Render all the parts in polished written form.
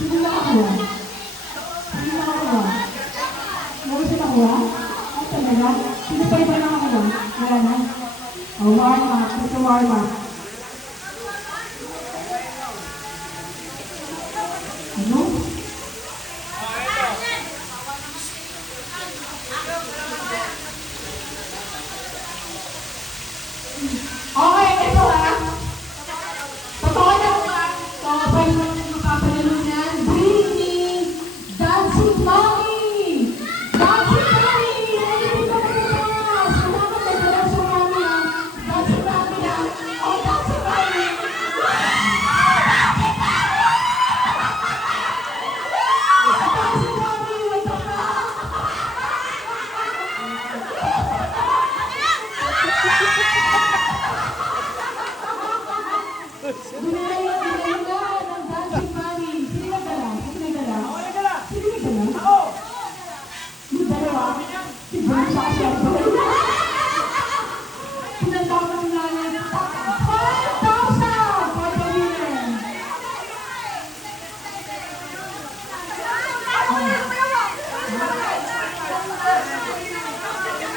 Sino nakakuha? Sino nakakuha? Meron siya nakuha? Ay, talaga? Sino pa iba nakakuha? Wala na? Oh, warm up. Gusto warm up. Ano? Okay, ito ha. Totoo na ba? So, pwede mo natin mapapalalo niyan. Bring me Dancing Mommy! Dancing Mommy! Nalilito ko na! Salamat na Dancing Mommy ha. Dancing Mommy ha. Oh, Dancing Mommy! Dancing Mommy! Wait ka na! Binaya ng Dancing Mommy. Sino nagdala? Sino nagdala? Sino nagdala? Yung dalawa? Si Bern siya kasi ang Bern. Pinandaw ng nanay. 5,000 for the winner.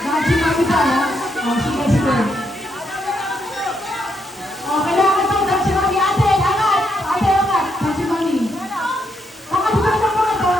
Dancing Mommy ka, ha? Oh, sige, sige. Oh, kailangan ito, Dancing Mommy. Ate, angat! Ate, angat! Dancing Mommy. Angat ba ito mga ito?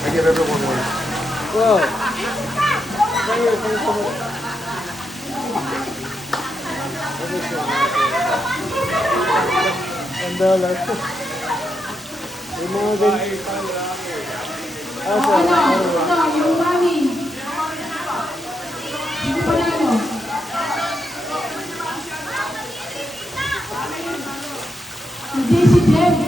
I give everyone one. Whoa. $1. Yung mga ganyan. Oh, ano? Ito, yung Mommy. Hindi pa na ano? Hindi si Jem.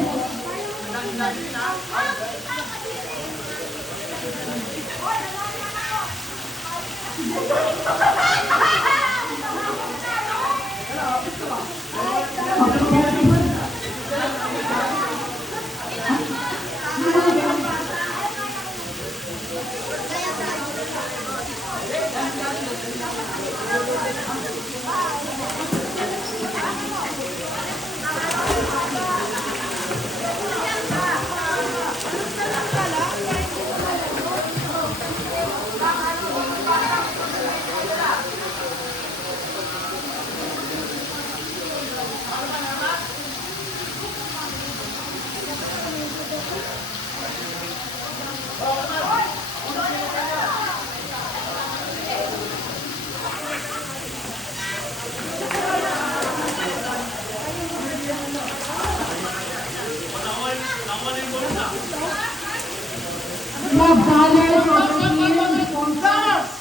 We have dollars over here.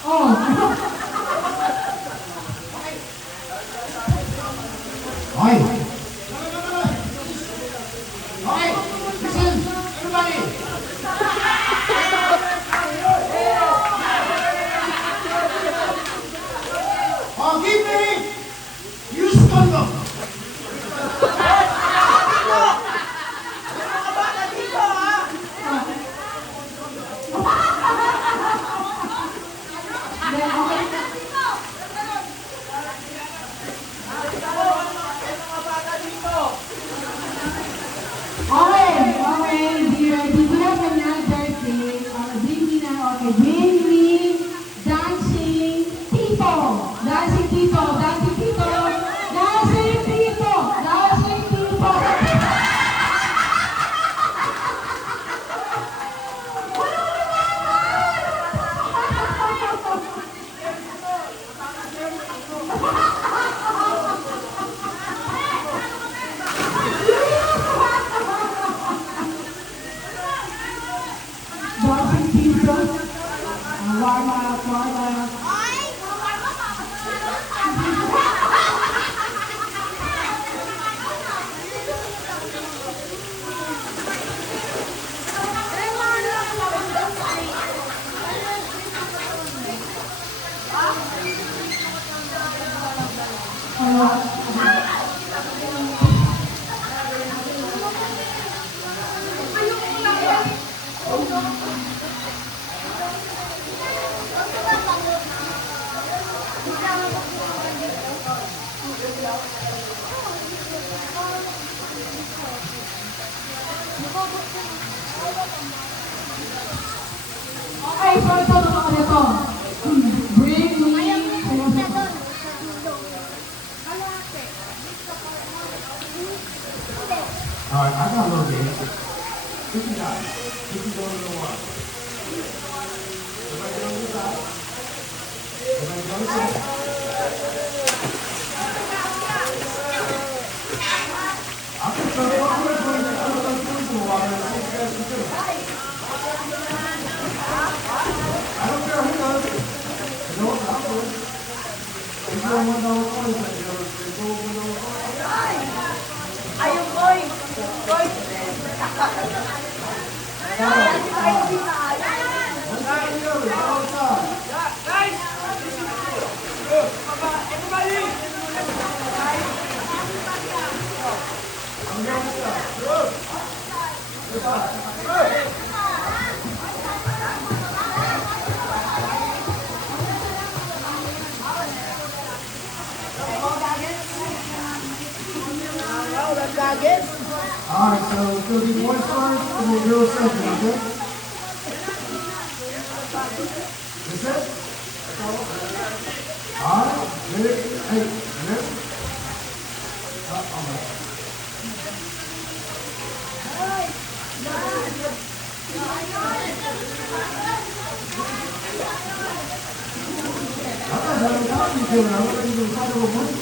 Oh. Okay. Okay. Listen, everybody. Oh, give me use condom. Okay, be ready. We have another thing. Bring me na, okay. Bring me dancing people. Dancing people. Dancing people. Dancing people. Dancing people. Dancing people. Warm up, warm up. Okay, so ito naman ulit ito. Bring me. All right, I got a little bit. 50 guys. 50 going to the one. Everybody go to the side. Everybody go to the side. I'm going to throw some water and see if you guys can do it. I don't care who does it. You know what? I'll do it. If you're a $1 coin, you know, they go over $1 coin. Ayun, boy! Boy! All right, so it's going to be boys first and then girls second, okay? That's it? All right, ready? Hey, ready? All right. How you doing? I'm looking to talk about money.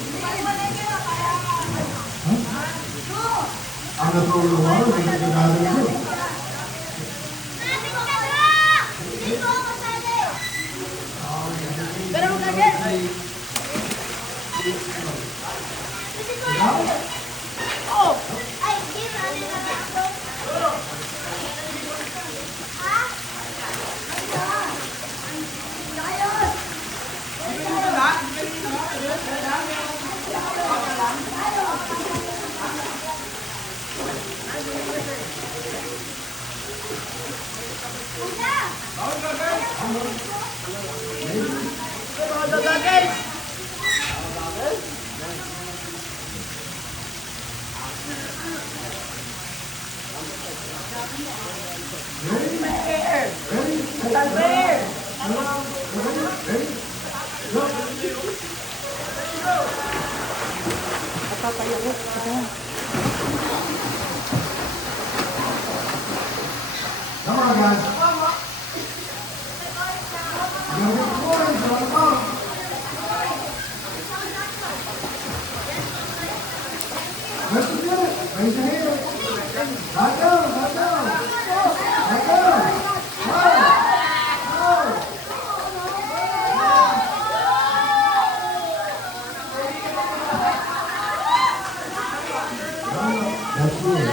I'm going to throw you the water and get the guys in the room. Pero mag-agad! Oh! Come on, guys. You gotta get the coins on the bottom. Let's do it. Raise your hand. Back down, back down. Back down. That's good.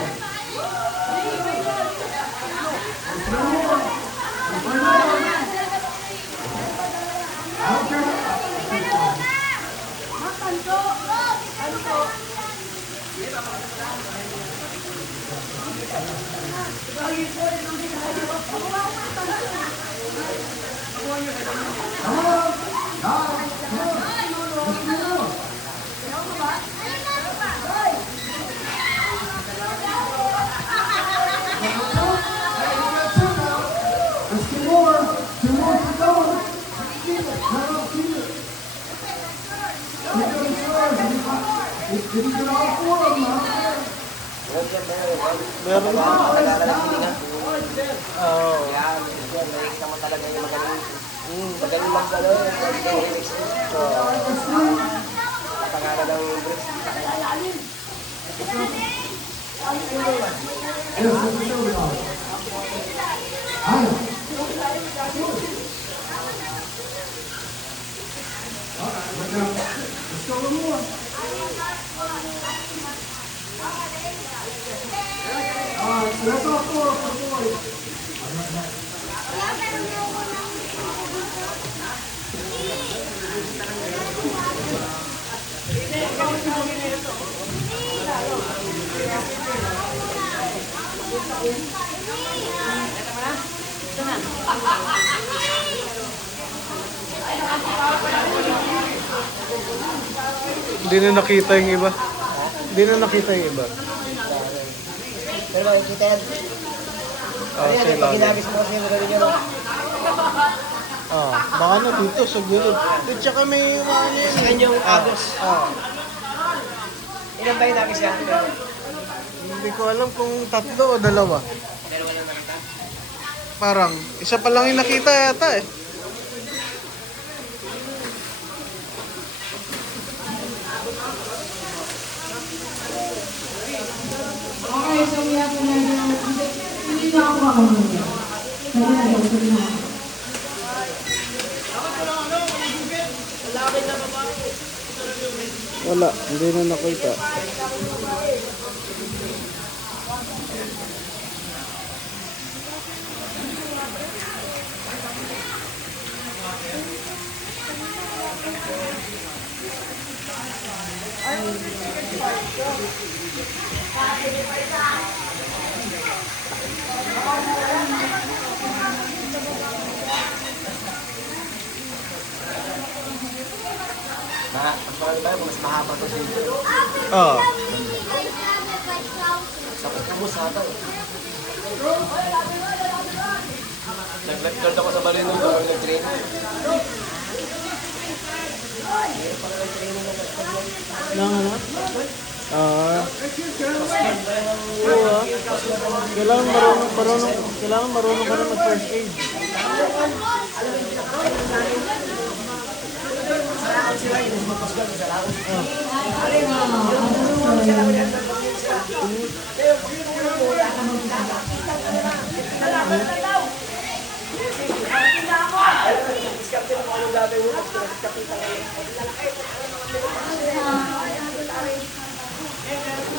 Let's get more. 2 more to go. Keep it. No, keep it. Keep it in stars. If you get all 4 of them out there. Meron na. Oo. Yan, yan, relax naman talaga yung magaling. Magaling lang gano'n, relax mo. Pangalan ng Bruce. Yes, let me show you all. I know. All right, let's go with more. All right, so that's all 4 for the boys. I'll be right back. Hindi na nakita yung iba. Hindi na nakita yung iba. Pero makikita yan. Ah, Ano sa yan, pag ilalim. ginagis mo kasi yung gawin nyo, no? Ah, baka na dito sa gilid. At saka may ano yan. Sa kanyang agos. Ah, Ilan ba yung nagis yan? hindi ko alam kung tatlo o dalawa. Dalawa lang nakita. Parang, isa pa lang yung nakita yata eh. Okay, so we have another, hindi na ako makamuna. Sabi na daw, sabi na. Wala, hindi na nakita. Mas mahal tayo, mas mahaba to sa inyo. Ah, Sakit na mo sa ata. Nag-lifeguard ako sa Balino, ako nag-training. nang ano? Ah, oo ah. Kailangan marunong ka na mag-first aid.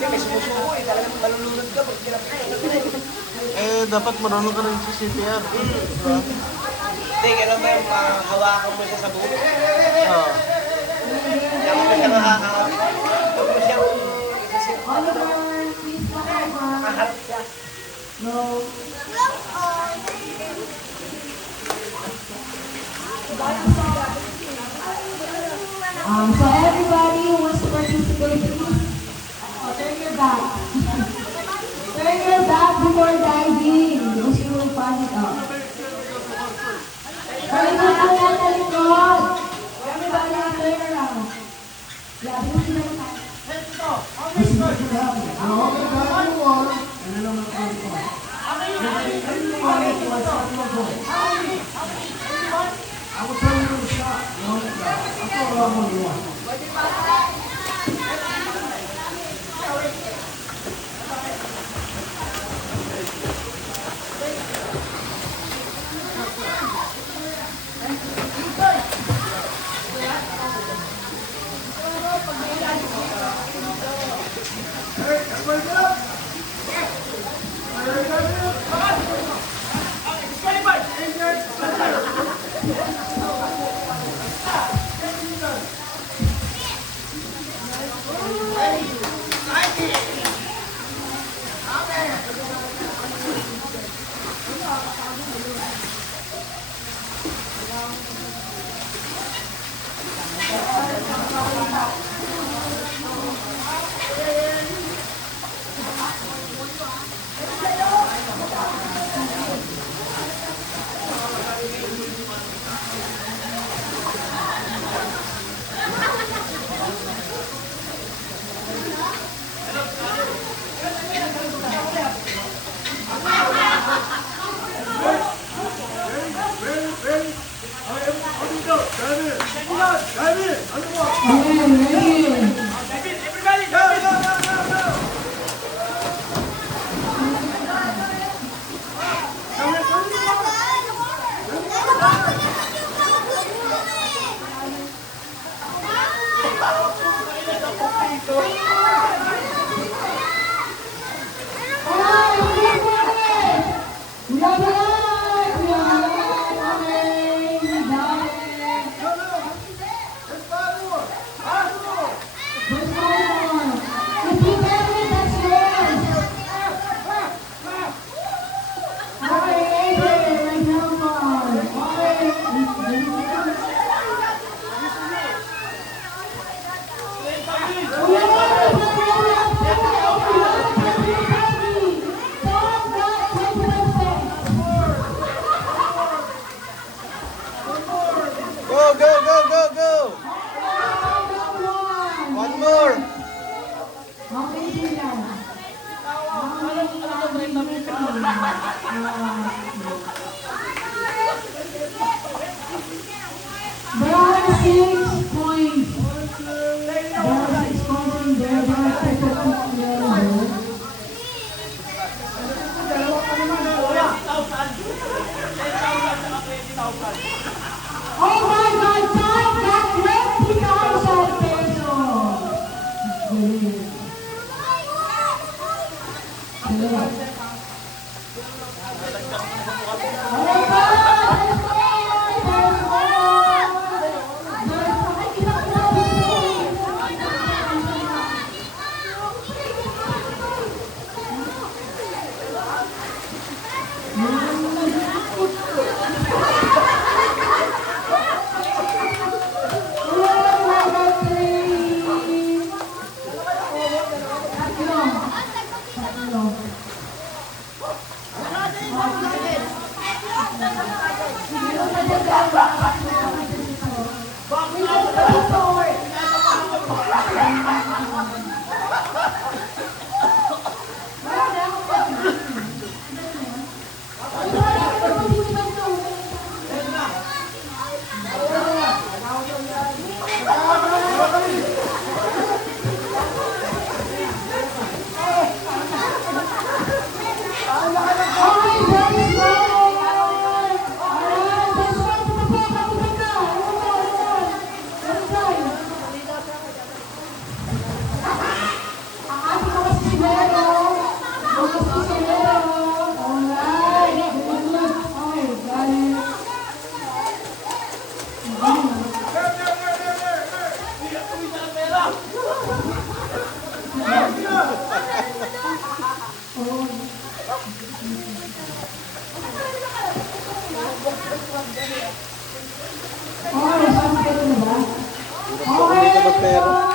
May sumusuko eh, talagang malulunod ka pag pinapit. Eh, dapat marunong ka rin sa CPR. Diba? Hindi, kailan ba yung hawakan mo siya sa buhok? Ah. Dapat mo siya makakahawak. Huwag mo siyang isisip. Oliver, please come over. Kaharap siya. No. So everybody who wants to participate, please turn your back. Turn your back before diving because you will find it out. Talikod lang yan, talikod. Everybody turn around. Yeah, because you don't have This is what happened. I want to dive in the water, and then I'm going to come back. I will tell you the shot. No, I thought I wanted one. There are 6 points. There are 6 points in there. There are 36 level. Oh my God! Time got 20,000 pesos. Galing. Galing. Oh my God! There's more! There's more! There's more! Ay, kinakabahan Hindi ka magpero.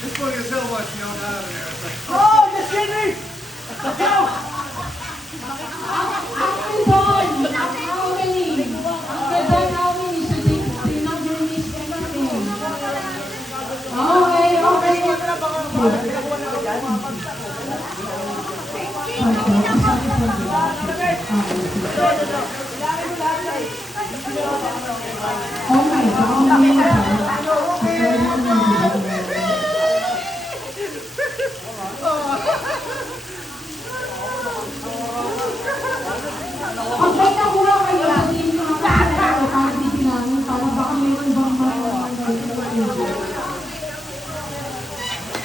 This boy is hell wants me on out of there. It's like, Oh, the Sydney! Oh my Pag may nakuha kayo, sabihin nyo nga kasi para hindi namin, para baka meron bang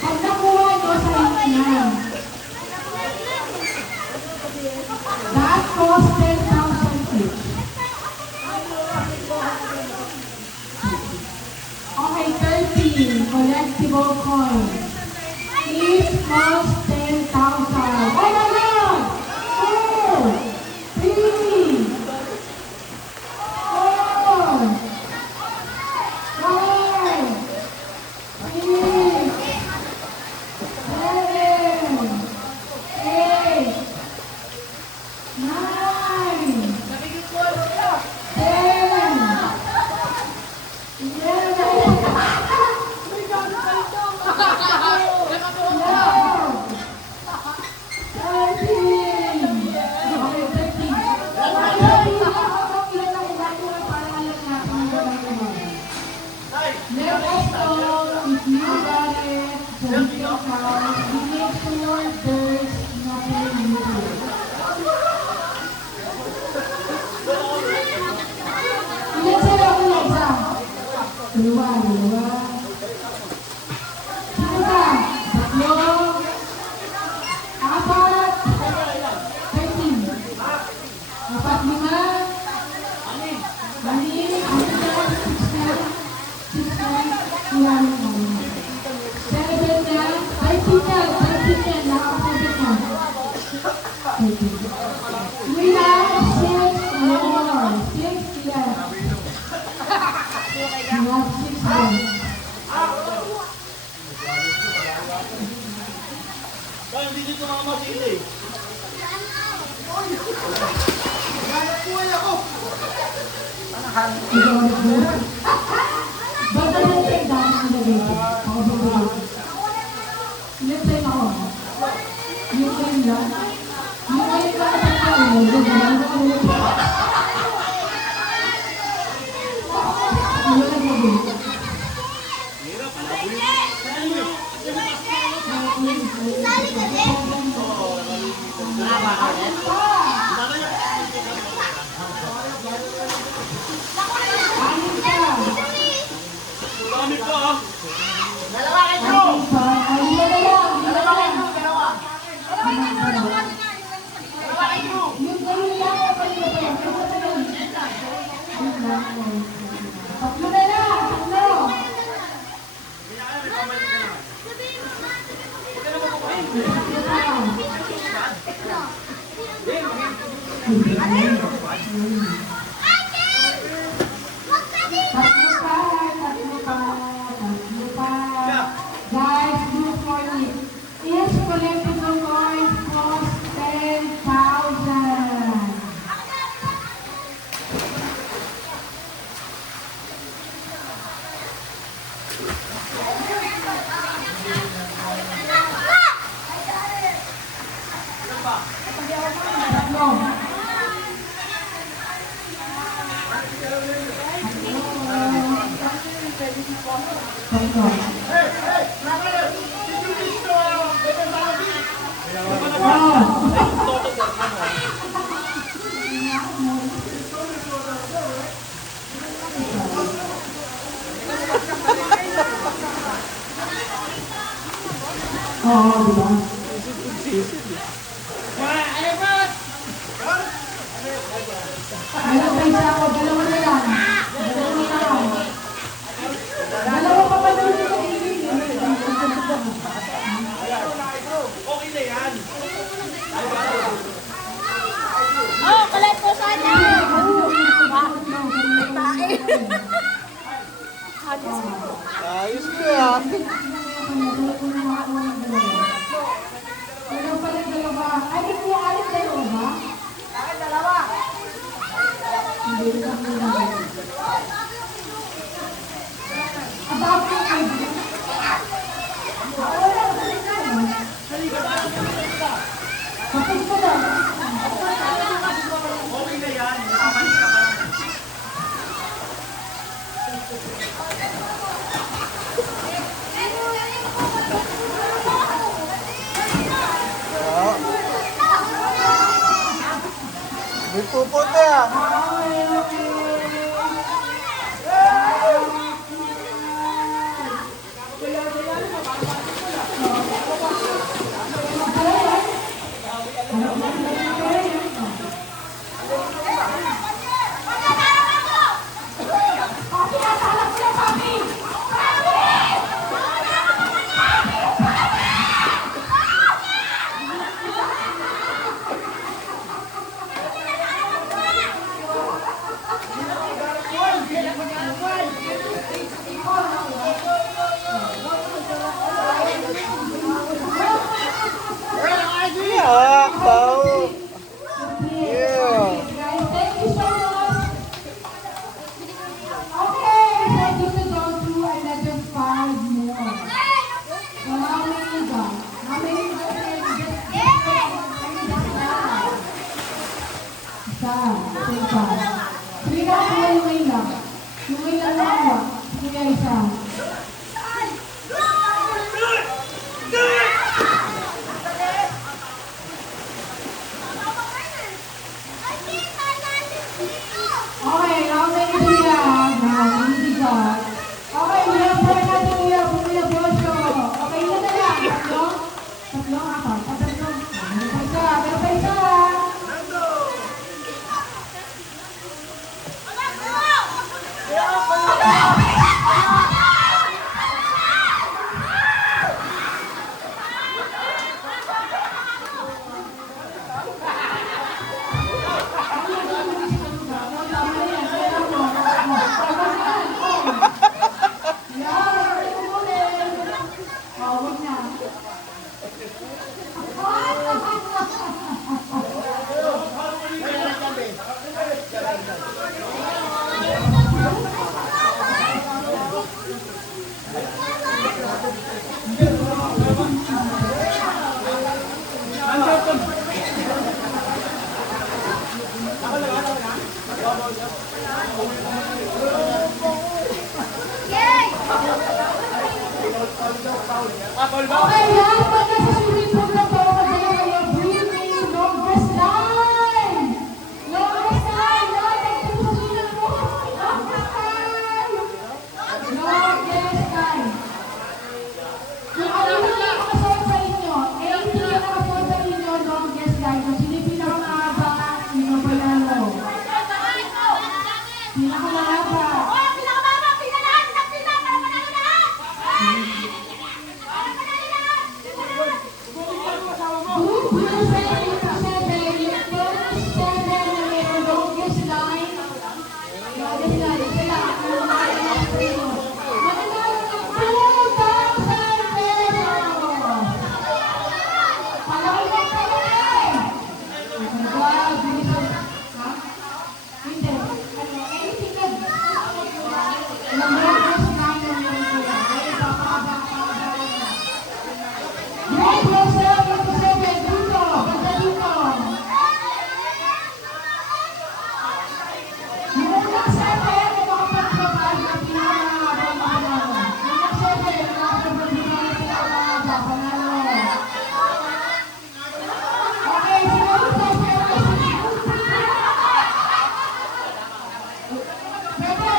pag nakuha nyo sa inyo, that cost 10,000 each. Okay, 13 collectible coins. Each cost 10,000. Oh my God! 4, 3, 4, 5, 6, 7, 8, 9, Dua. Tiga. Tatlo. Apat. 13. Apat, lima. Anim. Ilan. 7 na. 13 na. Nakakasabit na. 13. We have 6 more. 6 left. We have 6 left. Basta lang tayo dami ng gabi. Ako ba ba? Ilan tayo ako? Yung kayo lang. Yung kayo lang at ang kayo. Gagawin ko ulit. Ilan ang gabi? Tatlo na lang! Tatlo! Tatlo pa. Guys, look for it. Each collected of coins costs 10,000. Tatlo. Oo, di ba? Meron pa isa ako, dalawa na lang. Dalawa na lang. Dalawa pa pa doon sa ibig. Oh, collect ko sana. Ayos ko ah. Meron pa rin dalawa. Ay, di ko alit dalawa ba? Hindi rin ako dalawa. About ko kayo. Kapag ko na. May pupunta ah. Yeah, Pao. Yeah. Guys, thank you so much. Okay, thank you to those who are another 5 more. So how many guys? How many guys? Isa, isa. 3 na ako yung may lang. Yung may lang na ako. Sige, isa. Okay, yan. Pag nasa swimming pool na to, madali kayo. Breathing, longest line. Longest line. Lahat ng team sa swimming pool. Longest line. Longest line. Yung ano yung nakakasuot sa inyo, 80 yung nakasuot sa inyo, longest line. Kung sino yung pinakamahaba, sino panalo. Pinakamahaba. Group number 7, yung first 7 na may longest line. Longest line, sila ang mananalo ng 2,000 pesos. Palaki na palaki. Wow, bilisan. Ha? Hindi. Anything na. Yung longest line na meron sila. Ay, papahaba. Grade Rosel, number 7, dito. Basta dito. Yung unang 7, yung makapagpapag na pinamahaba, panalo. Unang 7, yung makapagpapag na pinamahaba, panalo. Okay, sinunod sa 7. Pwede.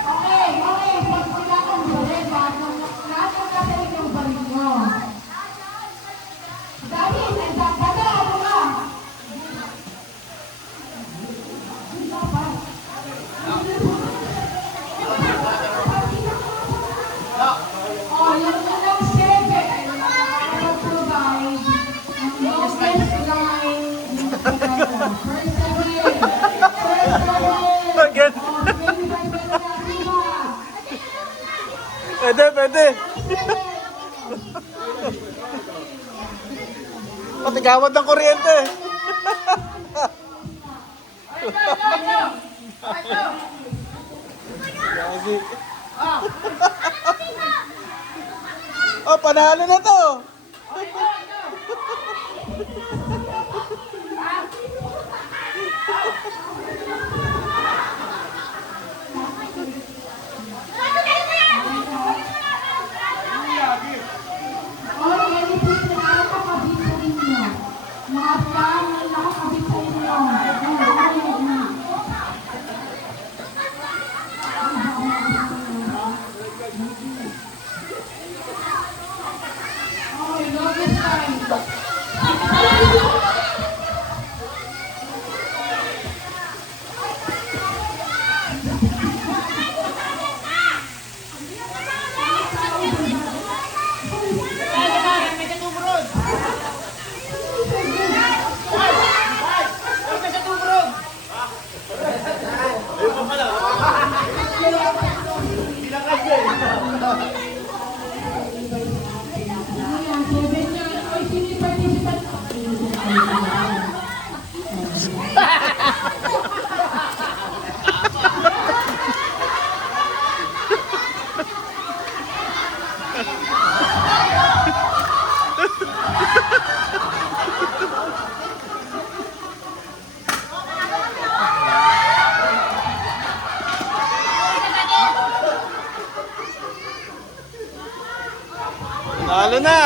Okay. Pag sila kang balik, lahat ng nasa inyong balik nyo. Dali, dada, ano ka? Oh, yung unang 7, mag-provide ng longest line. First 7. Again. Pwede. Patigawad ng kuryente. Gagi. Oh, panalo na to. Panalo na.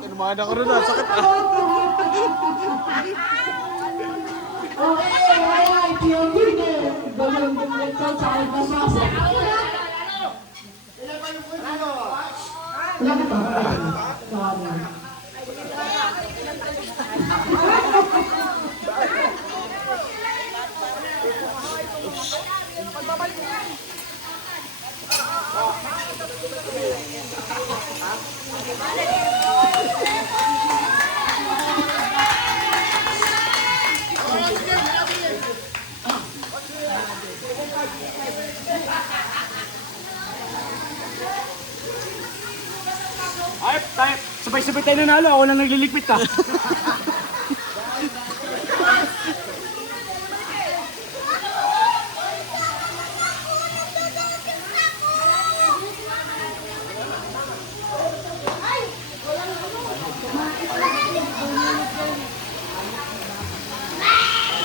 Tinumaan ako rin ah, sakit ah. Okay, alright, yung winner. Balong bumalik ko sa aking basasa. Wala ka ba? Sorry. Ay, tayo, sabay-sabay tayo nanalo. Ako lang nagliligpit ka.